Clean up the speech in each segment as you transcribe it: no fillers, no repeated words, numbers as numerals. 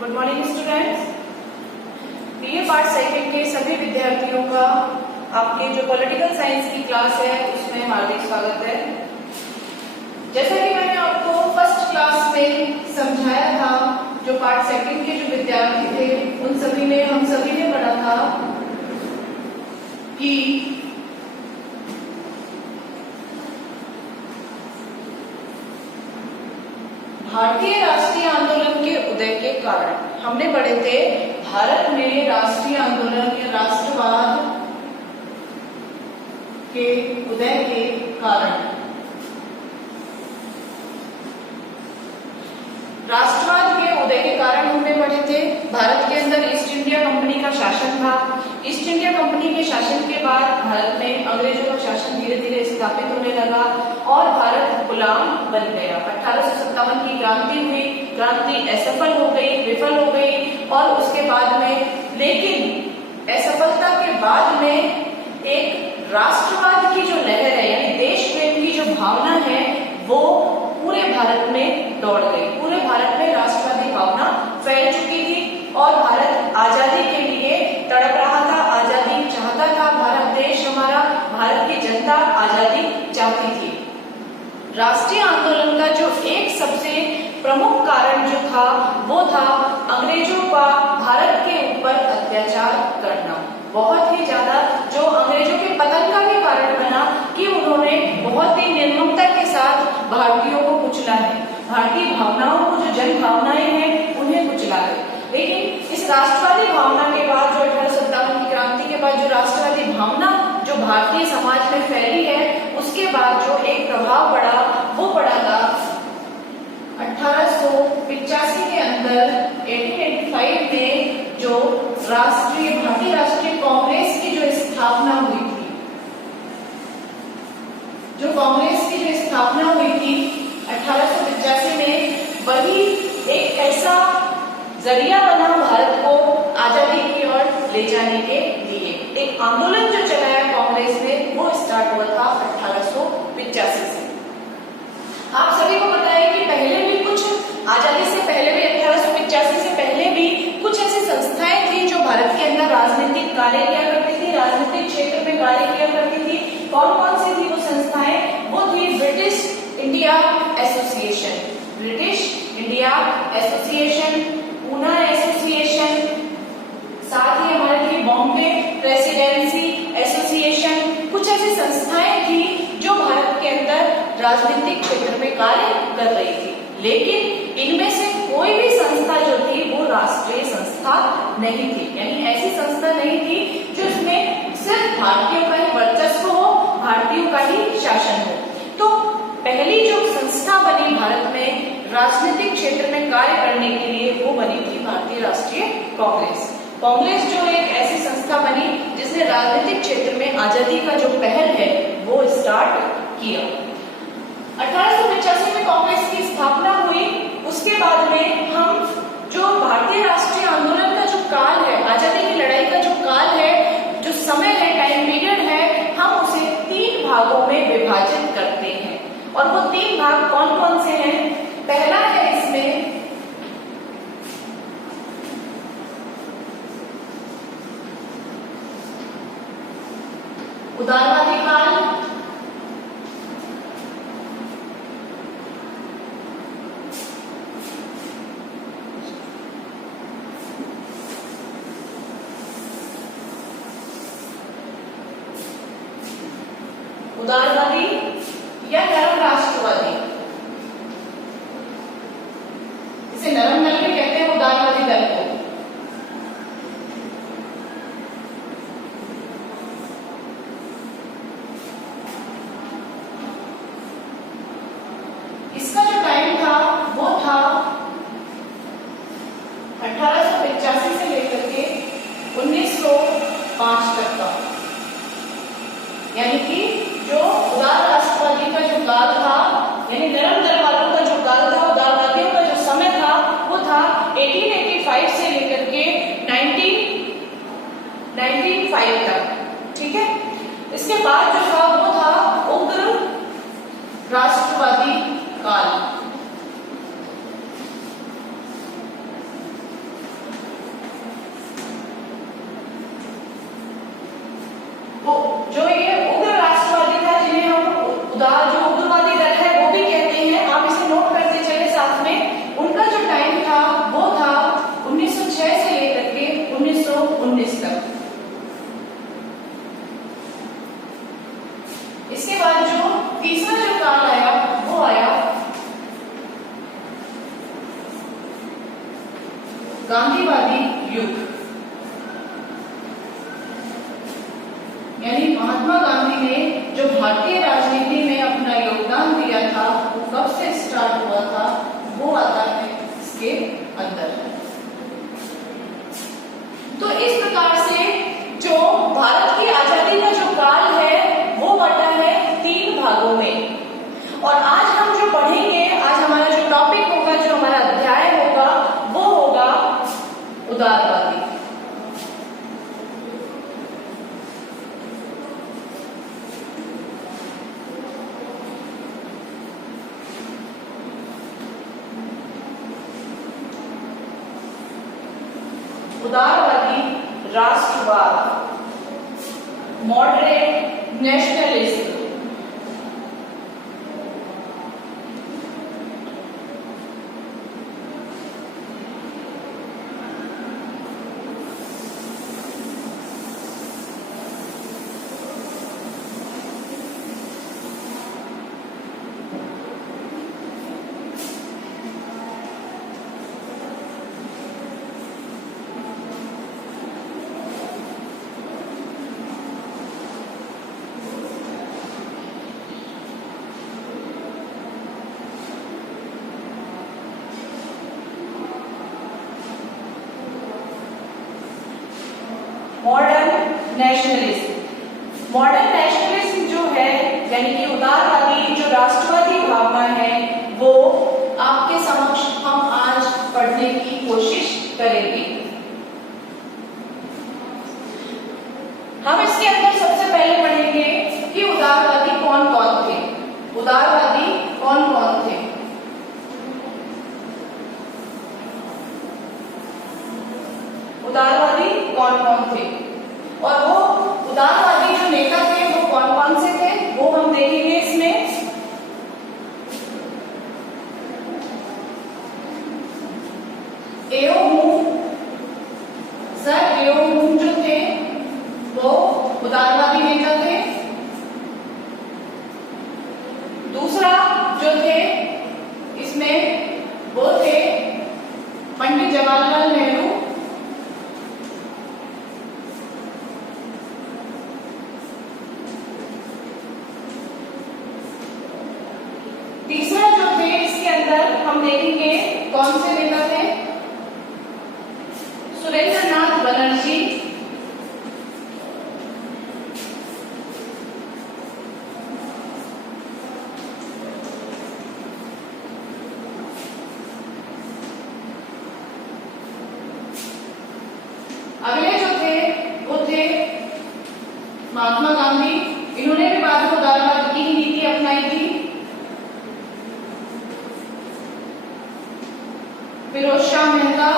Good morning students. BA part second के सभी विद्यार्थियों का आपके जो पॉलिटिकल साइंस की क्लास है उसमें हार्दिक स्वागत है। जैसा कि मैंने आपको फर्स्ट क्लास में समझाया था, जो पार्ट सेकंड के जो विद्यार्थी थे उन सभी ने हम सभी ने पढ़ा था कि भारतीय राष्ट्रीय आंदोलन के उदय के कारण हमने पढ़े थे। भारत में राष्ट्रीय आंदोलन या राष्ट्रवाद के उदय के कारण, राष्ट्रवाद के उदय के कारण हमने पढ़े थे। भारत के अंदर ईस्ट इंडिया कंपनी का शासन था। ईस्ट इंडिया कंपनी के शासन के बाद भारत में अंग्रेजों का शासन धीरे धीरे स्थापित होने लगा और भारत गुलाम बन गया। 1857 की क्रांति हुई, क्रांति असफल हो गई, विफल हो गई और उसके बाद में, लेकिन असफलता के बाद में एक राष्ट्रवाद की जो लहर है यानी देश प्रेम की जो भावना है वो पूरे भारत में दौड़ गई। पूरे भारत में राष्ट्रवादी भावना फैल चुकी थी और भारत आजादी के लिए तड़प रहा था, आजादी चाहता था। भारत देश हमारा, भारत की जनता आजादी चाहती थी। राष्ट्रीय आंदोलन का जो एक सबसे प्रमुख कारण जो था वो था अंग्रेजों का भारत के ऊपर अत्याचार करना। बहुत ही ज्यादा जो अंग्रेजों के पतन का भी कारण बना कि उन्होंने बहुत ही निर्ममता के साथ भारतीयों को कुचला है। भारतीय भावनाओं को, जो जन भावनाएं हैं, उन्हें कुचला है। लेकिन इस राष्ट्रवादी भावना के बाद, जो 1857 की क्रांति के बाद जो राष्ट्रवादी भावना जो भारतीय समाज में फैली है, उसके बाद जो एक प्रभाव पड़ा वो पड़ा था 1885 के अंदर 1885 में जो भारतीय राष्ट्रीय कांग्रेस की जो स्थापना हुई थी, जो कांग्रेस की जो स्थापना हुई थी 1885 में, वही एक ऐसा जरिया बना भारत को आजादी की ओर ले जाने के लिए। एक आंदोलन जो चलाया कांग्रेस ने वो स्टार्ट हुआ था 1885 से। आप सभी को पता है कि पहले भी कुछ आजादी से पहले भी 1885 से पहले भी कुछ ऐसी संस्थाएं थी जो भारत के अंदर राजनीतिक कार्य किया करती थी, राजनीतिक क्षेत्र में कार्य किया करती थी। कौन कौन सी थी वो संस्थाएं? वो थी British India association, British India association, Poona association, साथ ही हमारे लिए बॉम्बे प्रेसिडेंसी एसोसिएशन। कुछ ऐसी संस्थाएं थी जो भारत के अंदर राजनीतिक क्षेत्र में कार्य कर रही थी, लेकिन इनमें से कोई भी संस्था जो थी वो राष्ट्रीय संस्था नहीं थी। यानी ऐसी संस्था नहीं थी जो इसमें सिर्फ भारतीयों का ही वर्चस्व हो, भारतीयों का ही शासन हो। तो पहली जो संस्था बनी भारत में राजनीतिक क्षेत्र में कार्य करने के लिए वो बनी थी भारतीय राष्ट्रीय कांग्रेस। कांग्रेस जो एक ऐसी संस्था बनी जिसने राजनीतिक क्षेत्र में आजादी का जो पहल है वो स्टार्ट किया। 1885 में कांग्रेस की स्थापना हुई। उसके बाद में हम जो भारतीय राष्ट्रीय आंदोलन का जो काल है, आजादी की लड़ाई का जो काल है, जो समय है, टाइम पीरियड है, हम उसे 3 भागों में विभाजित करते हैं। और वो 3 भाग कौन कौन से हैं? पहला है इसमें उदारवादी काल, उदारवादी या नरम राष्ट्रवादी। इसे नरम दल भी कहते हैं, उदारवादी दल को। इसका जो टाइम था वो था 1885 से लेकर के 1905 तक का। यानी कि जो उदार राष्ट्रवादी का जो काल था, यानी नरम दल वालों का जो काल था, उदारवादियों का जो समय था वो था 1885 से लेकर के 1905 तक। ठीक है। इसके बाद जो था वो था उग्र राष्ट्रवादी काल। गांधीवादी युग, यानी महात्मा गांधी ने जो भारतीय राजनीति में अपना योगदान दिया था वो कब से स्टार्ट हुआ था, वो आता है इसके अंदर। तो इस प्रकार से जो भारत की आजादी का जो काल है वो बटा है 3 भागों में। और आज हम जो पढ़ेंगे, आज हमारा जो टॉपिक होगा, जो हमारा अध्याय होगा, वो होगा उदारवादी। उदारवादी राष्ट्रवाद, moderate nationalism, modern nationalism. Modern nationalism जो है, यानी कि उदारवादी जो राष्ट्रवादी भावना है, वो आपके समक्ष हम आज पढ़ने की कोशिश करेंगे। हम इसके अंदर सबसे पहले पढ़ेंगे कि उदारवादी कौन कौन थे। उदारवादी कौन कौन थे? उदारवादी कौन कौन थे और वो उदारवादी जो नेता थे वो कौन कौन से थे, वो हम देखेंगे इसमें। सर एओ जो थे वो उदारवादी नेता थे। दूसरा जो थे इसमें वो थे पंडित जवाहरलाल नेहरू। तीसरा जो थे इसके अंदर हम देखेंगे कौन से नेता थे, सुरेंद्रनाथ बनर्जी। अगले जो थे वो थे महात्मा गांधी। इन्होंने भी बाद में उदारवाद की नीति अपनाई थी। फिरोज शाह मेहता,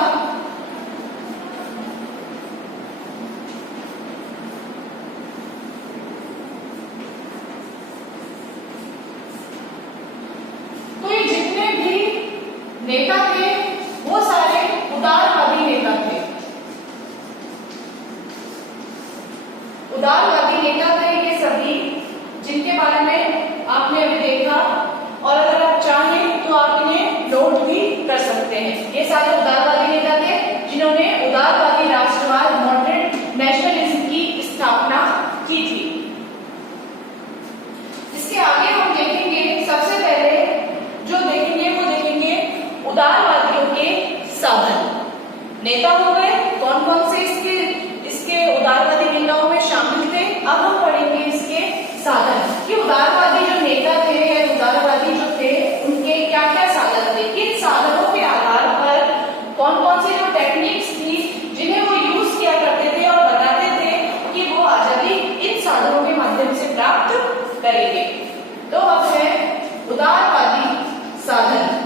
तो ये जितने भी नेता थे वो सारे उदारवादी नेता थे। उदारवादी नेता थे ये सभी, जिनके बारे में आपने अभी देखा, और अगर आप चाहें तो आप इन्हें नोट भी कर सकते हैं। ये सारे उदारवादी नेता थे जिन्होंने उदारवादी राष्ट्रवाद, मॉडरेट नेशनलिज्म की स्थापना की थी। इसके आगे हम देखेंगे, सबसे पहले जो देखेंगे वो देखेंगे उदारवादियों के साधन। नेता हो गए, कौन कौन से इसके उदारवादी नेताओं में शामिल थे। अब हम पढ़ेंगे इसके साधन कि उदारवादी जो नेता थे या उदारवादी जो थे उनके क्या क्या साधन थे। इन साधनों के आधार पर कौन कौन सी जो टेक्निक्स थी जिन्हें वो यूज किया करते थे और बताते थे कि वो आजादी इन साधनों के माध्यम से प्राप्त करेंगे। तो अब है उदारवादी साधन।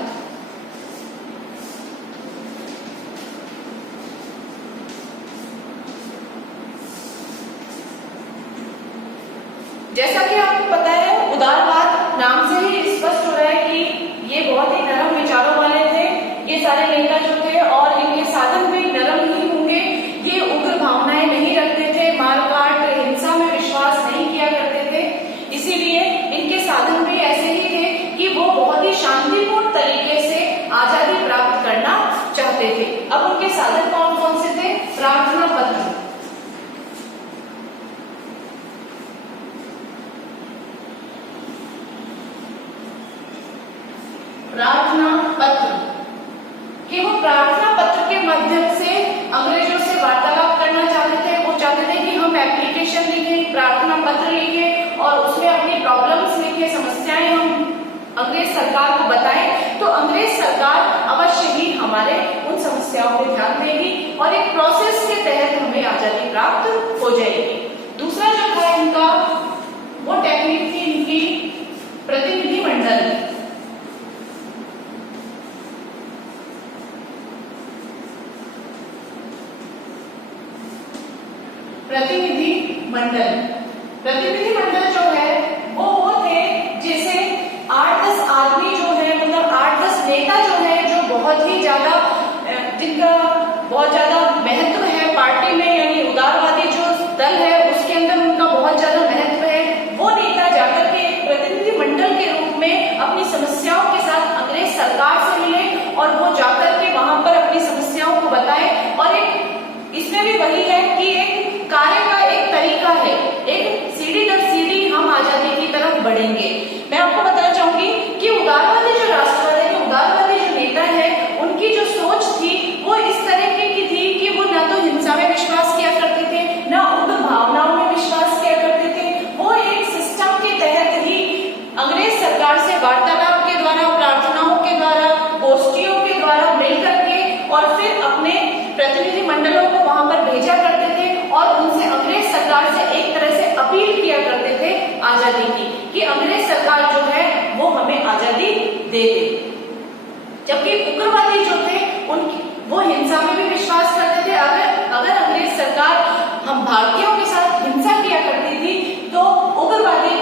जैसा कि आपको पता है, उदारवाद नाम से ही स्पष्ट हो रहा है कि ये बहुत ही नरम विचारों वाले थे ये सारे नेता जो थे, और इनके साधन भी नरम ही होंगे। ये उग्र भावनाएं नहीं रखते थे, मारकाट हिंसा में विश्वास नहीं किया करते थे। इसीलिए इनके साधन भी ऐसे ही थे कि वो बहुत ही शांतिपूर्ण तरीके से आजादी प्राप्त करना चाहते थे। अब उनके साधन कौन कौन से थे? प्रार्थना पत्र, प्रार्थना पत्र कि वो प्रार्थना पत्र के माध्यम से अंग्रेजों से वार्तालाप करना चाहते थे। वो चाहते थे कि हम एप्लीकेशन लिखें, प्रार्थना पत्र लिखें और उसमें अपनी प्रॉब्लम्स लिखें, समस्याएं हम अंग्रेज सरकार को बताएं, तो अंग्रेज सरकार अवश्य ही हमारे उन समस्याओं पर ध्यान देगी और एक प्रोसेस के तहत हमें आजादी प्राप्त हो जाएगी। दूसरा जो था इनका वो टेक्निक थी इनकी प्रतिनिधि मंडल, प्रतिनिधि मंडल। प्रतिनिधि मंडल जो है वो थे जैसे 8-10 आदमी जो है, मतलब 8-10 नेता जो है, जो बहुत ही ज्यादा जिनका बहुत ज्यादा महत्व है पार्टी में, यानी उदारवादी जो दल है उसके अंदर उनका बहुत ज्यादा महत्व है। वो नेता जाकर के प्रतिनिधि मंडल के रूप में अपनी समस्याओं के साथ अंग्रेज सरकार से मिले और वो जाकर के वहां पर अपनी समस्याओं को बताए। और एक इसमें भी वही है कि एक कार्य का एक तरीका है, एक सीढ़ी दर सीढ़ी हम आजादी की तरफ बढ़ेंगे। मैं आपको बताना चाहूंगी कि उदारवादी जो राष्ट्रवादी है, उदारवादी जो नेता है, उनकी जो सोच थी वो इस तरह की थी कि वो ना तो हिंसा में विश्वास किया करते थे, ना उग्र भावनाओं में विश्वास किया करते थे। वो एक सिस्टम के तहत ही अंग्रेज सरकार से वार्तालाप के द्वारा, प्रार्थनाओं के द्वारा, गोष्ठियों के द्वारा मिल करके और फिर अपने प्रतिनिधि मंडलों को वहां पर भेजा करते थे और उनसे अंग्रेज सरकार से एक तरह से अपील किया करते थे आजादी की, कि अंग्रेज सरकार जो है वो हमें आजादी दे दे। जबकि उग्रवादी जो थे उनकी वो हिंसा में भी विश्वास करते थे। अगर अंग्रेज सरकार हम भारतीयों के साथ हिंसा किया करती थी तो उग्रवादी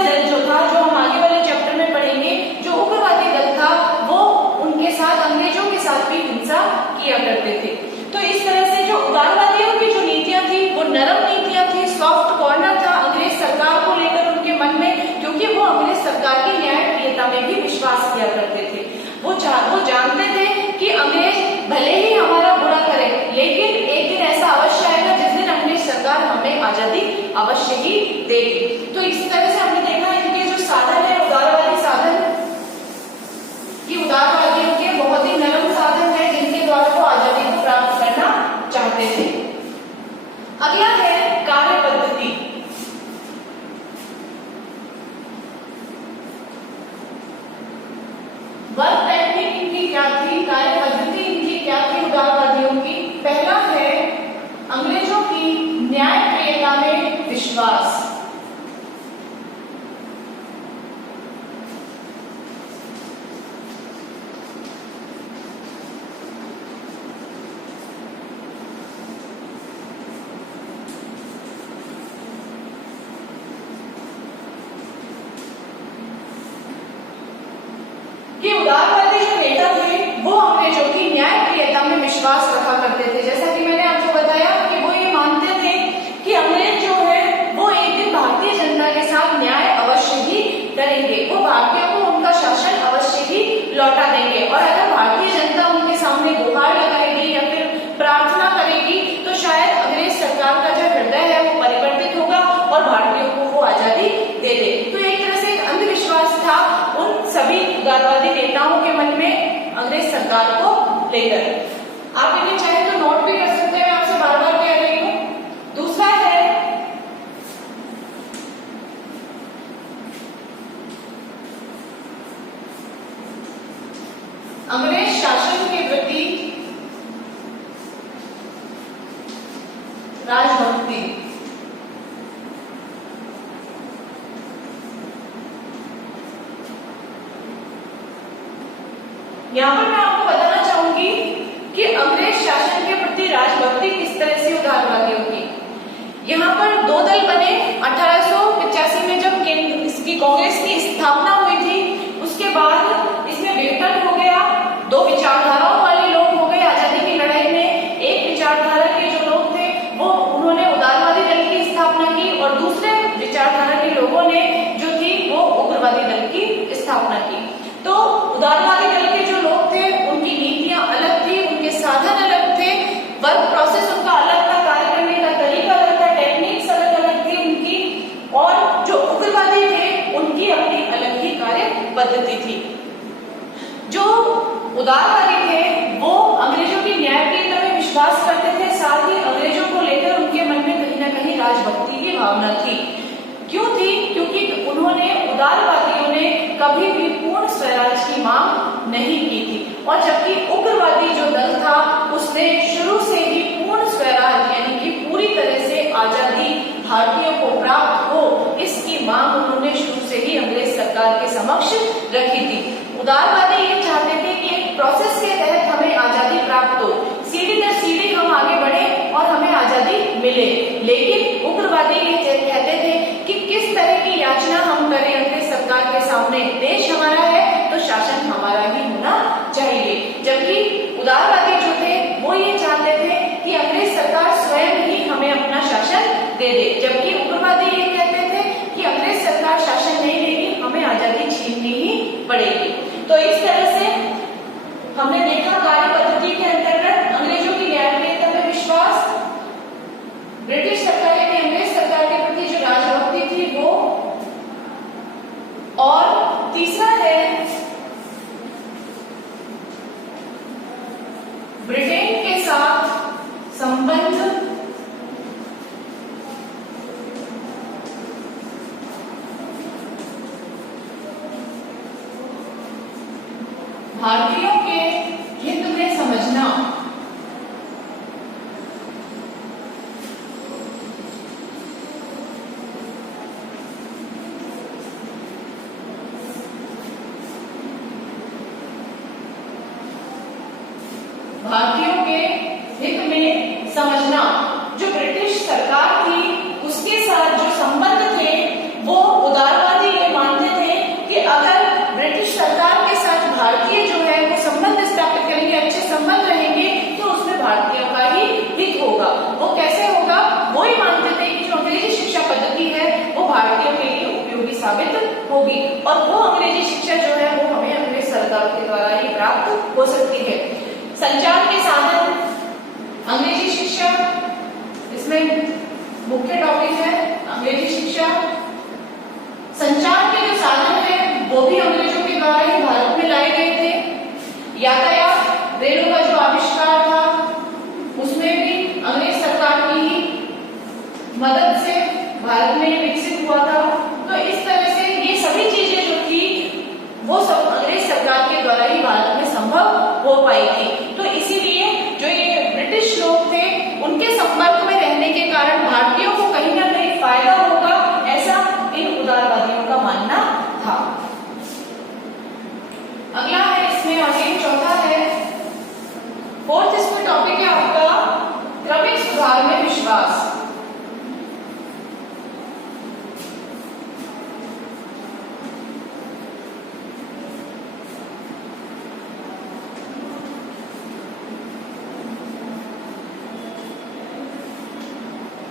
दल जो था, जो हम आगे वाले चैप्टर में पढ़ेंगे, जो उग्रवादी दल था वो उनके साथ, अंग्रेजों के साथ भी हिंसा किया करते थे। तो इस तरह से जो उदारवादियों की जो नीतियां थी वो नरम नीतियां थी, सॉफ्ट कॉर्नर था अंग्रेज सरकार को लेकर उनके मन में, क्योंकि वो अंग्रेज सरकार की न्यायप्रियता में भी विश्वास किया करते थे। वो जानते थे कि अंग्रेज भले ही हमारा बुरा करे, लेकिन एक दिन ऐसा अवश्य आएगा जिस दिन अंग्रेज सरकार हमें आजादी अवश्य ही देगी। तो इस तरह से हमने देखा इनके जो साधन है, उदारवादी साधन, कि उदारवादियों के बहुत ही नरम साधन है जिनके द्वारा वो आजादी को प्राप्त करना चाहते थे। अगला है कार्य पद्धति। वर्क टेक्निक इनकी क्या थी, कार्य पद्धति इनकी क्या थी उदारवादियों की? पहला है अंग्रेजों की न्यायप्रियता में विश्वास। कि उदारवादी जो नेता थे वो अंग्रेजों की न्यायप्रियता में विश्वास रखा करते थे। जैसा कि मैंने आपको बताया कि वो ये मानते थे कि अंग्रेज जो है वो एक दिन भारतीय जनता के साथ न्याय अवश्य ही करेंगे, वो भारतीयों को उनका शासन अवश्य ही लौटा देंगे। और अगर भारतीय जनता उनके सामने गुहार लगाएगी या फिर प्रार्थना करेगी तो शायद अंग्रेज सरकार का जो हृदय है वो परिवर्तित होगा और भारतीयों को वो आजादी दे दे। तो एक तरह से एक अंधविश्वास था उन सभी उदारवादी नेताओं के मन में अंग्रेज सरकार को लेकर। आप यदि चाहे तो नोट भी कर सकते हैं, मैं आपसे बार बार कह रही हूं। दूसरा है अंग्रेज शासन के प्रति राजभक्ति। यहाँ पर मैं आपको बताना चाहूंगी कि अंग्रेज शासन के प्रति राजभक्ति किस तरह से उदारवादियों की। यहाँ पर दो दल बने 1885 में जब इसकी कांग्रेस की स्थापना हुई थी, उसके बाद इसमें विघटन हो गया, दो विचारधाराओं वाले लोग हो गए आजादी की लड़ाई में। एक विचारधारा के जो लोग थे वो उन्होंने उदारवादी दल की स्थापना की और दूसरे विचारधारा के लोगों ने जो थी वो उग्रवादी दल की स्थापना की। तो उदारवादी दल के जो लोग थे उनकी नीतियां अलग थी, उनके साधन उदारवादी थे वो अंग्रेजों की न्यायप्रियता में विश्वास करते थे, साथ ही अंग्रेजों को लेकर उनके मन में कहीं ना कहीं राजभक्ति की भावना थी। क्यों थी? क्योंकि उन्होंने उदारवादियों ने कभी भी पूर्ण स्वराज की मांग नहीं की थी, और जबकि उग्रवादी जो दल था उसने शुरू से ही पूर्ण स्वराज यानी कि पूरी तरह से आजादी भारतीयों को प्राप्त हो, इसकी मांग उन्होंने शुरू से ही अंग्रेज सरकार के समक्ष रखी थी। उदारवादी ये चाहते थे कि एक प्रोसेस के तहत हमें आजादी प्राप्त हो, सीढ़ी दर सीढ़ी हम आगे बढ़े और हमें आजादी मिले। लेकिन उग्रवादी ये कहते थे कि किस तरह की याचना हम करें अंग्रेज सरकार के सामने, देश हमारा है तो शासन हमारा ही होना चाहिए। जबकि उदारवादी जो थे वो ये चाहते थे कि अंग्रेज सरकार स्वयं ही हमें अपना शासन दे दे, जबकि उग्रवादी ये कहते थे कि अंग्रेज सरकार शासन नहीं देगी, हमें आजादी छीननी ही पड़ेगी। तो इस तरह से हमने देखा कार्य पद्धति के अंतर्गत अंग्रेजों की न्यायप्रियता में विश्वास, ब्रिटिश सरकार यानी अंग्रेज सरकार के प्रति जो राजभक्ति थी वो, और तीसरा है ब्रिटेन के साथ संबंध। भारतीयों के हित में समझना। भारतीयों के हित में समझना। जो ब्रिटिश सरकार थी उसके साथ जो संबंध थे वो उदारवादी ये मानते थे कि अगर ब्रिटिश सरकार के साथ भारतीय जो है वो संबंध स्थापित करेंगे, अच्छे संबंध रहेंगे, तो उसमें भारतीयों का ही हित होगा। वो कैसे होगा? वो ही मानते थे कि जो अंग्रेजी शिक्षा पद्धति है वो भारतीयों के लिए उपयोगी साबित होगी, और वो अंग्रेजी शिक्षा जो है वो हमें अंग्रेज सरकार के द्वारा ही प्राप्त हो सकती है। संचार के साधन, अंग्रेजी शिक्षा इसमें मुख्य टॉपिक है। अंग्रेजी शिक्षा, संचार के जो साधन है वो भी अंग्रेजों के द्वारा ही भारत में लाए गए थे। यातायात, रेलों का जो आविष्कार था उसमें भी अंग्रेज सरकार की ही मदद से भारत में विकसित हुआ था। तो इस तरह से ये सभी चीजें जो थी वो सब अंग्रेज सरकार के द्वारा ही भारत में संभव हो पाई थी। तो इसीलिए जो ये ब्रिटिश लोग थे उनके संपर्क में रहने के कारण भारतीयों को कहीं ना कहीं फायदा होगा, ऐसा इन उदारवादियों का मानना था। अगला है इसमें आगे चौथा है, फोर्थ इसमें टॉपिक है आपका क्रमिक सुधार में विश्वास।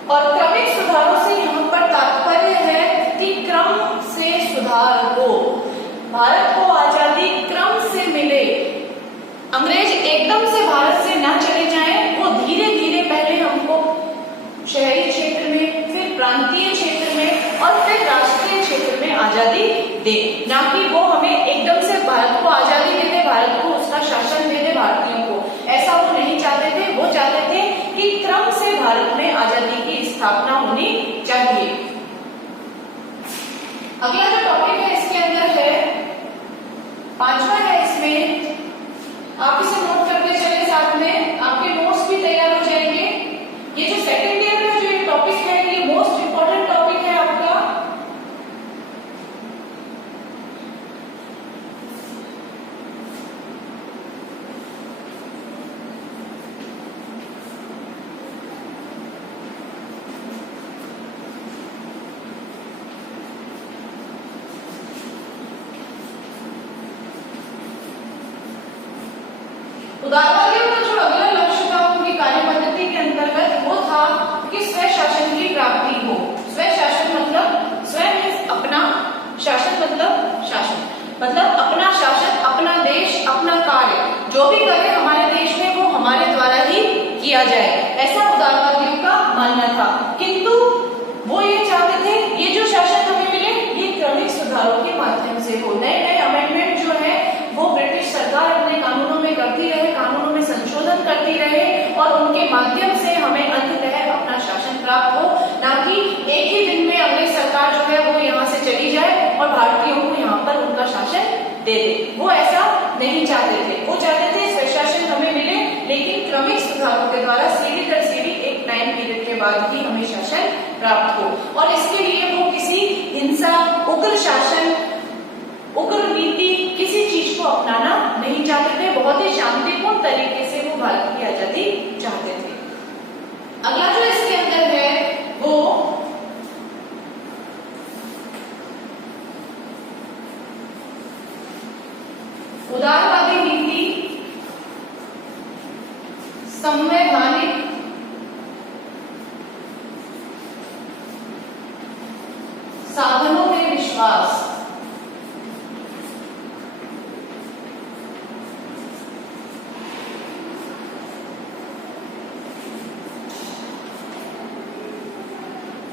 और क्रमिक सुधारों से यहाँ पर तात्पर्य है कि क्रम से सुधार हो, भारत को आजादी क्रम से मिले। अंग्रेज एकदम से भारत से ना चले जाएं, वो धीरे धीरे पहले हमको शहरी क्षेत्र में, फिर प्रांतीय क्षेत्र में और फिर राष्ट्रीय क्षेत्र में आजादी दे, ना कि वो हमें एकदम से भारत को आजादी दे दे, भारत को उसका शासन दे दे भारतीयों को। ऐसा वो नहीं चाहते थे। वो चाहते थे कि क्रम से भारत में आजादी की स्थापना होनी चाहिए। अगला जो टॉपिक है इसके अंदर है, पांचवा है इसमें, आप इसे नोट करते चले, साथ में आपके नोट्स भी तैयार हो जाएंगे। ये जो सेकंड ईयर का जो ये टॉपिक है ये मोस्ट इंपॉर्टेंट टॉपिक है आपका। उदारवादियों का जो अगला लक्ष्य था उनकी कार्य पद्धति के अंतर्गत वो था कि स्वयं शासन की प्राप्ति हो। स्वयं शासन मतलब स्वयं अपना शासन, मतलब अपना शासन, अपना देश, अपना कार्य जो भी करे हमारे देश में वो हमारे द्वारा ही किया जाए, ऐसा उदारवादियों का मानना था। किंतु वो ये चाहते थे ये जो शासन हमें मिले ये क्रमिक सुधारों के माध्यम से हो। नए नए अमेंडमेंट जो है वो ब्रिटिश सरकार अपने कानूनों में के माध्यम से हमें अंततः अपना शासन प्राप्त हो, ना कि एक ही दिन में अंग्रेज सरकार जो है वो यहाँ से चली जाए और भारतीयों को यहाँ पर उनका शासन दे दे। वो ऐसा नहीं चाहते थे। वो चाहते थे स्वशासन हमें मिले, लेकिन क्रमिक सुधारों के द्वारा सीढ़ी दर सीढ़ी एक टाइम पीरियड के बाद ही हमें शासन प्राप्त हो। और इसके लिए वो किसी हिंसा, उग्र शासन, उग्र नीति, किसी चीज को अपनाना नहीं चाहते थे। बहुत ही शांतिपूर्ण तरीके से वो भारत की आजादी चाहते थे। अगला जो इसके अंदर है वो उदारवादी नीति, संवैधानिक साधनों में विश्वास,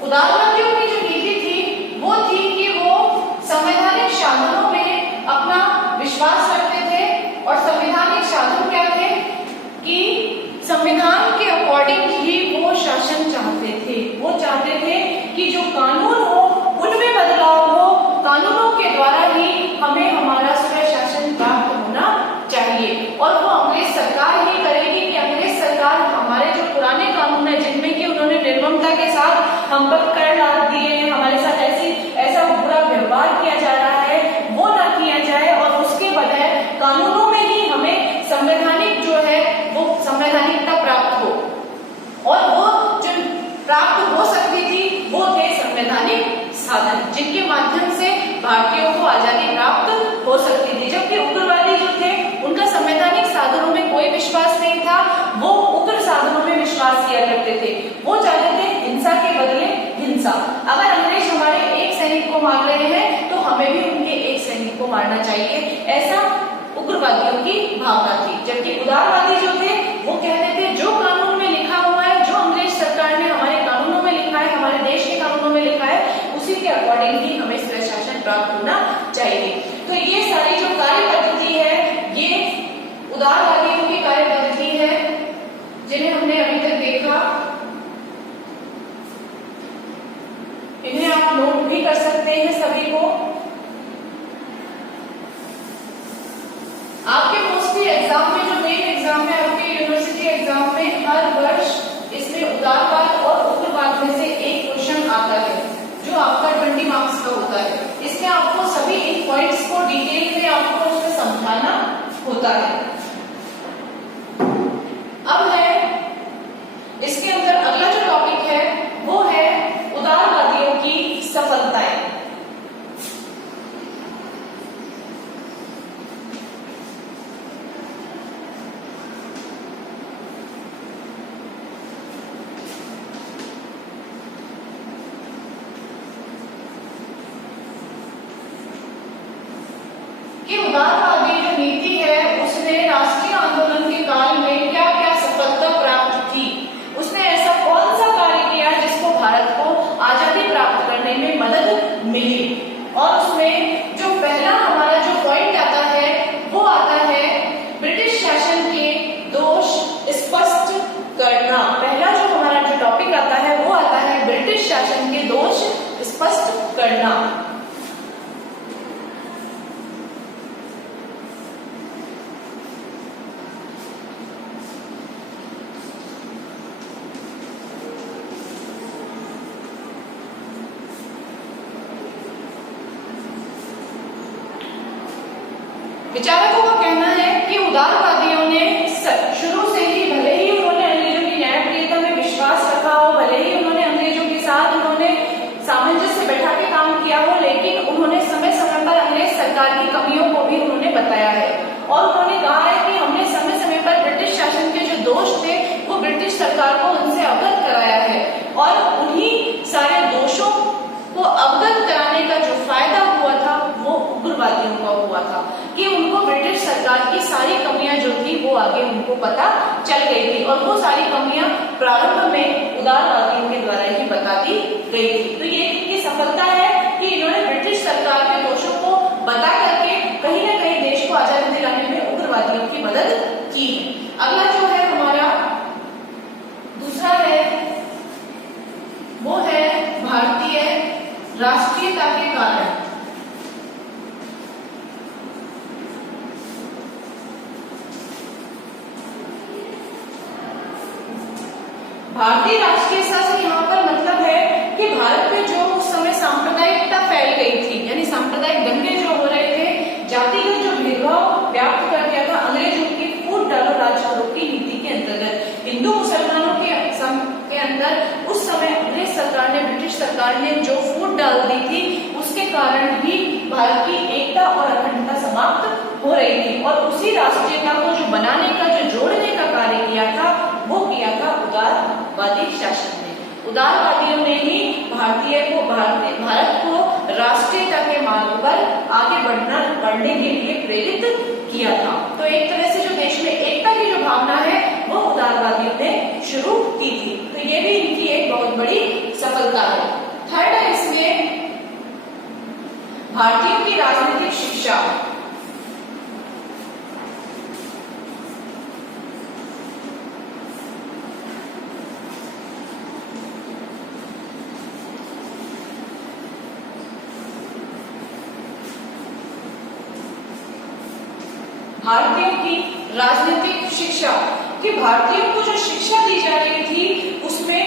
उदारवादियों की जो नीति थी वो थी कि वो संवैधानिक साधनों में अपना विश्वास रखते थे। और संवैधानिक साधन क्या थे कि संविधान के अकॉर्डिंग ही वो शासन चाहते थे। वो चाहते थे कि जो कानून हो उनमें बदलाव हो, कानूनों के द्वारा ही हमें हमारा स्वशासन प्राप्त होना चाहिए। और वो अंग्रेज सरकार ही करेगी कि अंग्रेज सरकार हमारे जो पुराने कानून है जिनमें कि उन्होंने निर्ममता के साथ हम पर कर लाद दिए हैं, हमारे साथ ऐसा बुरा व्यवहार किया जा रहा है, वो ना किया जाए और उसके बजाय कानूनों में ही हमें संवैधानिक जो है वो संवैधानिकता प्राप्त हो। और वो जो प्राप्त हो सकती थी वो थे संवैधानिक साधन, जिनके माध्यम से भारतीयों को आजादी प्राप्त हो सकती थी। जबकि उग्रवादी जो थे उनका संवैधानिक साधनों में कोई विश्वास नहीं था, वो उग्र साधनों में विश्वास किया करते थे। वो चाहते थे हिंसा के बदले हिंसा। अगर अंग्रेज हमारे एक सैनिक को मार रहे हैं तो हमें भी उनके एक सैनिक को मारना चाहिए, ऐसा उग्रवादियों की भावना थी। जबकि उदारवादी जो थे वो कहते थे जो कानून में लिखा हुआ है, जो अंग्रेज सरकार ने हमारे कानूनों में लिखा है, हमारे देश के कानूनों में लिखा है, उसी के अकॉर्डिंग ही हमें स्वशासन प्राप्त होना चाहिए। तो ये सारी जो कार्य पद्धति है ये उदारवादियों की कार्य पद्धति है जिन्हें हमने अभी तक देखा। इन्हें आप नोट भी कर सकते हैं सभी को। आपके मोस्टली एग्जाम में जो मेन एग्जाम है, आपके यूनिवर्सिटी एग्जाम में हर वर्ष इसमें उदारवाद और उग्रवाद में से एक क्वेश्चन आता है जो आपका 20 मार्क्स का होता है। इसमें आपको सभी इन पॉइंट्स को डिटेल में आपको उसमें समझाना होता है। अब है इसके अंदर अगला जो टॉपिक है वो है उदारवादियों की सफलताएं। कि उदारवादी जो नीति है उसने राष्ट्रीय आंदोलन के काल में क्या क्या सफलता प्राप्त की, उसने ऐसा कौन सा कार्य किया जिसको भारत को आजादी प्राप्त करने में मदद मिली। और उसमें जो पहला हमारा जो पॉइंट आता है वो आता है ब्रिटिश शासन के दोष स्पष्ट करना। पहला जो हमारा जो टॉपिक आता है वो आता है ब्रिटिश शासन के दोष स्पष्ट करना। विचारकों का कहना है कि उदारवादियों ने शुरू से ही, भले ही उन्होंने अंग्रेजों की न्यायप्रियता में विश्वास रखा हो, भले ही उन्होंने अंग्रेजों के साथ उन्होंने सामंजस्य बैठा के काम किया हो, लेकिन उन्होंने समय समय पर अंग्रेज सरकार की कमियों को भी उन्होंने बताया है। और उन्होंने कहा है कि हमने समय समय पर ब्रिटिश शासन के जो दोष थे वो ब्रिटिश सरकार को उनसे अवगत कराया है। और उन्हीं सारे दोषों को अवगत कराने का जो फायदा हुआ था वो उग्रवादियों का हुआ था कि उनको ब्रिटिश सरकार की सारी कमियां जो थी वो आगे उनको पता चल गई थी। और वो सारी कमियां प्रारंभ में उदारवादियों के द्वारा ही बता दी गई थी। तो ये इनकी सफलता है कि इन्होंने ब्रिटिश सरकार के दोषों को बता करके कहीं ना कहीं देश को आजादी दिलाने में उग्रवादियों की मदद की है। अगला जो है हमारा राष्ट्रीयता के कारण भारतीय राष्ट्रीयता से यहाँ पर मतलब है कि भारत में जो उस समय सांप्रदायिकता फैल गई थी, यानी सांप्रदायिक दंगे जो हो रहे थे, जातिगत जो भेदभाव व्याप्त कर दिया था अंग्रेजों की फूट डालो राज करो की नीति के अंतर्गत हिंदू मुसलमानों के अंदर उस समय अंग्रेज सरकार ने, ब्रिटिश सरकार ने जो फूट डाल दी थी, उसके कारण ही भारत की एकता और अखंडता समाप्त हो रही थी। और उसी राष्ट्रीयता को जो बनाने का, जो जोड़ने का कार्य किया था, वो किया था उदारवादी शासन ने। उदारवादियों ने ही भारत को राष्ट्रीयता के मार्ग पर आगे बढ़ने के लिए प्रेरित किया था। तो एक तरह से जो देश में एकता की जो भावना है वो उदारवादियों ने शुरू की थी। तो ये भी इनकी एक बहुत बड़ी सफलता है। थर्ड है इसमें भारतीयों की राजनीतिक शिक्षा। भारतीयों की राजनीतिक शिक्षा, कि भारतीयों को जो शिक्षा दी जा रही थी उसमें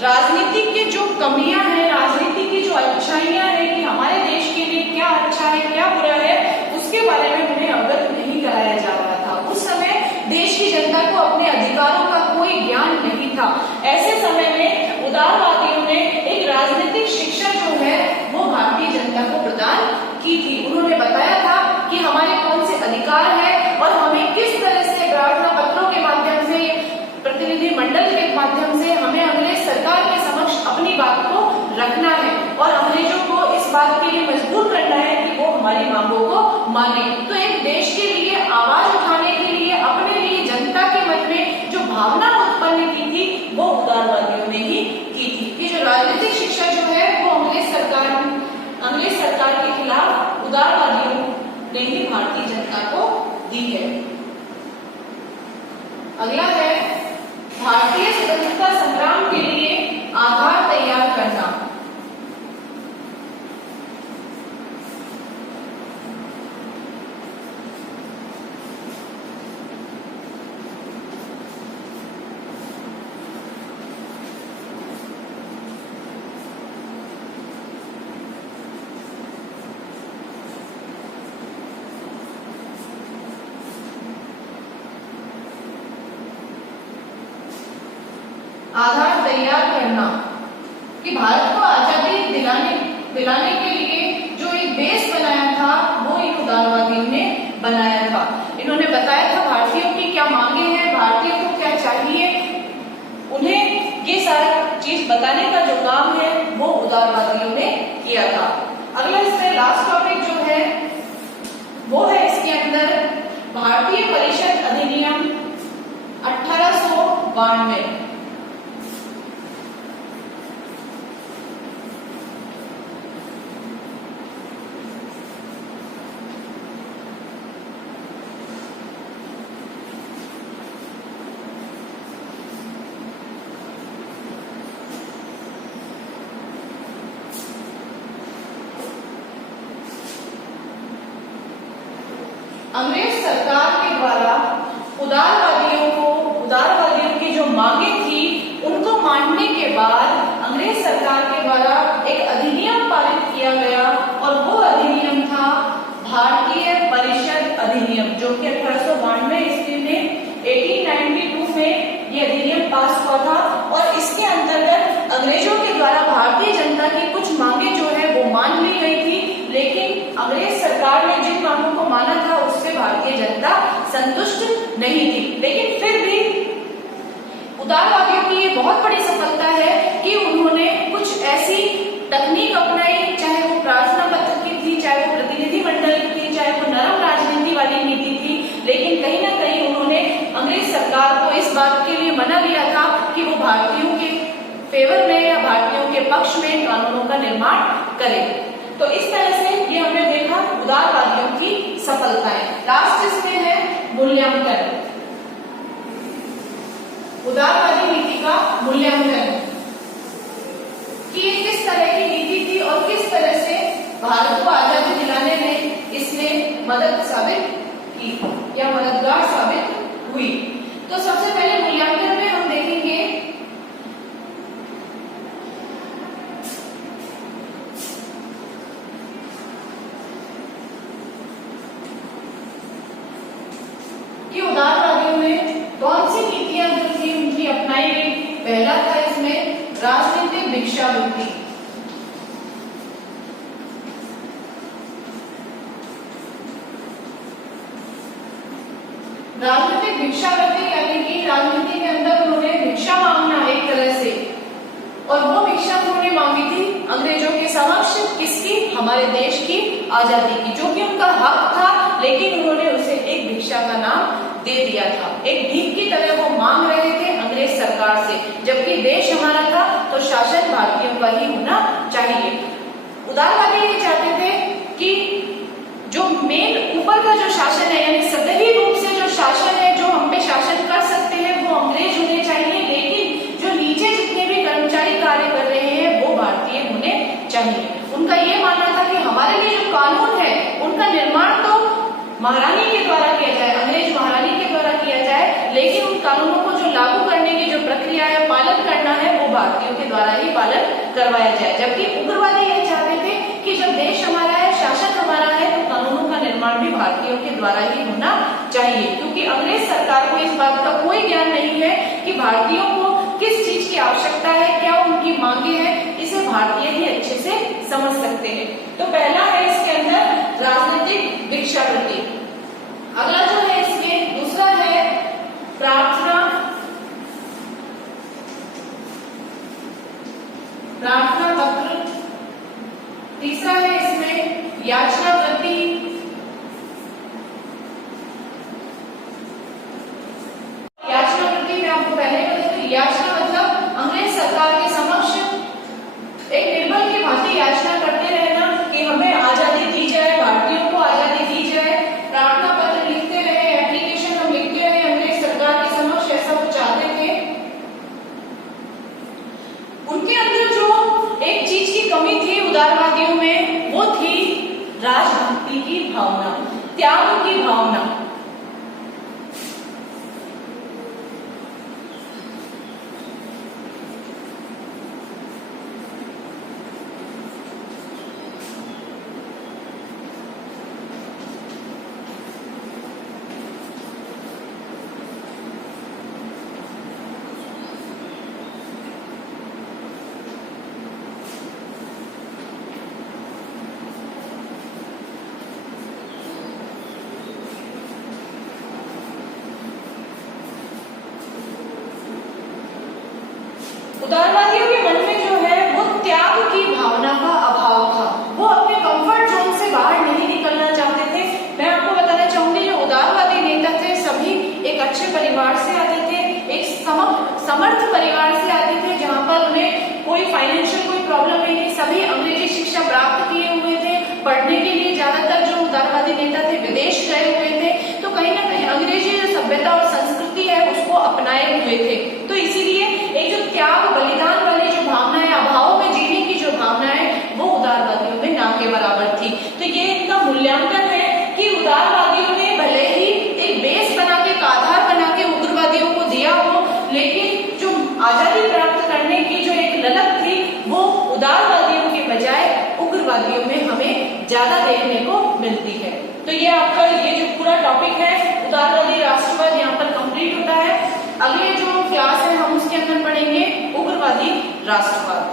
राजनीति की जो कमियां हैं, राजनीति की जो अच्छाइयां हैं कि हमारे देश के लिए क्या अच्छा है क्या बुरा है, उसके बारे में उन्हें अवगत नहीं कराया जा रहा था। उस समय देश की जनता को अपने अधिकारों का कोई ज्ञान नहीं था। ऐसे समय में उदारवादियों ने एक राजनीतिक शिक्षा जो है वो भारतीय जनता को प्रदान की थी। उन्होंने बताया था कि हमारे कौन से अधिकार है और हमें किस तरह से प्रार्थना पत्रों के माध्यम से, प्रतिनिधि मंडल के माध्यम से हमें अंग्रेज सरकार के समक्ष अपनी बात को रखना है और अंग्रेजों को इस बात के लिए मजबूर करना है कि वो हमारी मांगों को माने। तो एक देश के लिए आवाज उठाने के लिए, अपने लिए जनता के मन में जो भावना उत्पन्न की थी वो उदारवादियों ने ही की थी। ये जो राजनीतिक शिक्षा जो है वो अंग्रेज सरकार के खिलाफ उदारवादियों ने ही भारतीय जनता को दी है। अगला है भारतीय स्वतंत्रता संग्राम के लिए आधार तैयार करना। आधार तैयार करना कि भारत को आजादी दिलाने के लिए जो एक बेस बनाया था वो इन उदारवादियों ने बनाया था। इन्होंने बताया था भारतीयों की क्या मांगे हैं, भारतीयों को क्या चाहिए, उन्हें ये सारा चीज बताने का जो काम है वो उदारवादियों ने किया था। अगला इसमें लास्ट टॉपिक जो है वो है इसके अंदर भारतीय परिषद अधिनियम 1892। अंग्रेज सरकार के द्वारा उदारवादियों की जो मांगे थी उनको मानने के बाद अंग्रेज सरकार के द्वारा एक अधिनियम पारित किया गया और वो अधिनियम था भारतीय परिषद अधिनियम, जो कि 1892 ईस्वी में 1892 में ये अधिनियम पास हुआ था। और इसके अंतर्गत अंग्रेजों के द्वारा भारतीय जनता की कुछ मांगे जो है वो मान ली गई थी, लेकिन अंग्रेज सरकार ने जिन मांगों को माना था उससे भारतीय जनता संतुष्ट नहीं थी। लेकिन फिर भी उदारवादियों की ये बहुत बड़ी सफलता है कि उन्होंने कुछ ऐसी तकनीक अपनाई, चाहे वो प्रार्थना पत्र की थी, चाहे वो प्रतिनिधि मंडल की थी, चाहे वो नरम राजनीति वाली नीति थी, लेकिन कहीं ना कहीं उन्होंने अंग्रेज सरकार को इस बात के लिए मना किया था कि वो भारतीयों के फेवर में या भारतीयों के पक्ष में कानूनों का निर्माण करे। तो इस तरह से ये हमने देखा उदारवादियों की सफलताएं। लास्ट इसमें है मूल्यांकन, उदारवादी नीति का मूल्यांकन कि किस तरह की नीति थी मदद साबित की या मददगार साबित हुई। तो सबसे पहले मूल्यांकन में हम देखेंगे कि उदारवादियों में कौन सी नीतियां जो थी उनकी अपनाई गई। पहला था इसमें राजनीतिक भिक्षावृत्ति। राजनीतिक भिक्षावृत्ति यानी कि राजनीति के अंदर उन्होंने भिक्षा मांगना एक तरह से, और वो भिक्षा उन्होंने मांगी थी अंग्रेजों के समक्ष, किसकी, हमारे देश की आजादी की, जो कि उनका हक था, लेकिन उन्होंने उसे एक भिक्षा का नाम दे दिया था। एक भीख की तरह वो मांग रहे थे अंग्रेज सरकार से, जबकि देश हमारा था तो शासन भारतीयों का ही होना चाहिए। उदारवादी ये चाहते थे कि जो मेन ऊपर का जो शासन है, यानी सतही रूप से जो शासन है, जो हम पे शासन कर सकते हैं, वो अंग्रेज होने चाहिए, लेकिन जो नीचे जितने भी कर्मचारी कार्य कर रहे हैं वो भारतीय होने चाहिए। उनका ये मानना था कि हमारे लिए जो कानून है उनका निर्माण तो महारानी के द्वारा किया जाए, अंग्रेज महारानी के द्वारा किया जाए, लेकिन उन कानूनों को जो लागू करने की जो प्रक्रिया है, पालन करना है, वो भारतीयों के द्वारा ही पालन करवाया जाए। जबकि उग्रवादी ये चाहते थे कि जब देश हमारा है, शासन हमारा है, तो कानूनों का निर्माण भी भारतीयों के द्वारा ही होना चाहिए, क्योंकि अंग्रेज सरकार को इस बात का कोई ज्ञान नहीं है कि भारतीयों को किस चीज की आवश्यकता है, क्या उनकी मांगे हैं, इसे भारतीय ही अच्छे से समझ सकते हैं। तो पहला है इसके अंदर राजनीतिक भिक्षावृत्ति। अगला जो है इसमें दूसरा है प्रार्थना पत्र। तीसरा है इसमें याचना वृत्ति। याचना वृत्ति में आपको पहले बता दूं, याचना मतलब अंग्रेज सरकार के समक्ष एक निर्बल की भांति याचना करते रहना कि हमें आजादी दी जाए, भारतीयों को आजादी दी जाए। प्रार्थना पत्र लिखते रहे, एप्लीकेशन हम लिखते रहे अंग्रेज सरकार के समक्ष, ऐसा वो चाहते थे। उनके अंदर जो एक चीज की कमी थी उदारवादियों में, वो थी राजभक्ति की भावना, त्याग की भावना। उदारवादियों के मन में जो है वो त्याग की भावना का अभाव था। वो अपने कंफर्ट जोन से बाहर नहीं निकलना चाहते थे। मैं आपको बताना चाहूंगी, जो उदारवादी नेता थे सभी एक अच्छे परिवार से आते थे, एक समर्थ परिवार से आते थे, जहां पर उन्हें कोई फाइनेंशियल कोई प्रॉब्लम नहीं थी। सभी अंग्रेजी शिक्षा प्राप्त किए हुए थे। पढ़ने के लिए ज्यादातर जो उदारवादी नेता थे विदेश गए हुए थे, तो कहीं ना कहीं अंग्रेजी जो सभ्यता और संस्कृति है उसको अपनाए हुए थे। तो इसीलिए एक जो त्याग बलिदान वाली जो भावना है, अभाव में जीने की जो भावना है, वो उदारवादियों में ना के बराबर थी। तो ये इनका मूल्यांकन है कि उदारवादियों ने भले ही एक बेस बना के, एक आधार बना के उग्रवादियों को दिया हो, लेकिन जो आजादी प्राप्त करने की जो एक ललक थी वो उदारवादियों के बजाय उग्रवादियों में हमें ज्यादा देखने को मिलती है। तो ये आपका ये जो पूरा टॉपिक है उदारवादी राष्ट्रवाद यहाँ पर कंप्लीट होता है। अगले जो क्लास है हम उसके अंदर पढ़ेंगे उग्रवादी राष्ट्रवाद।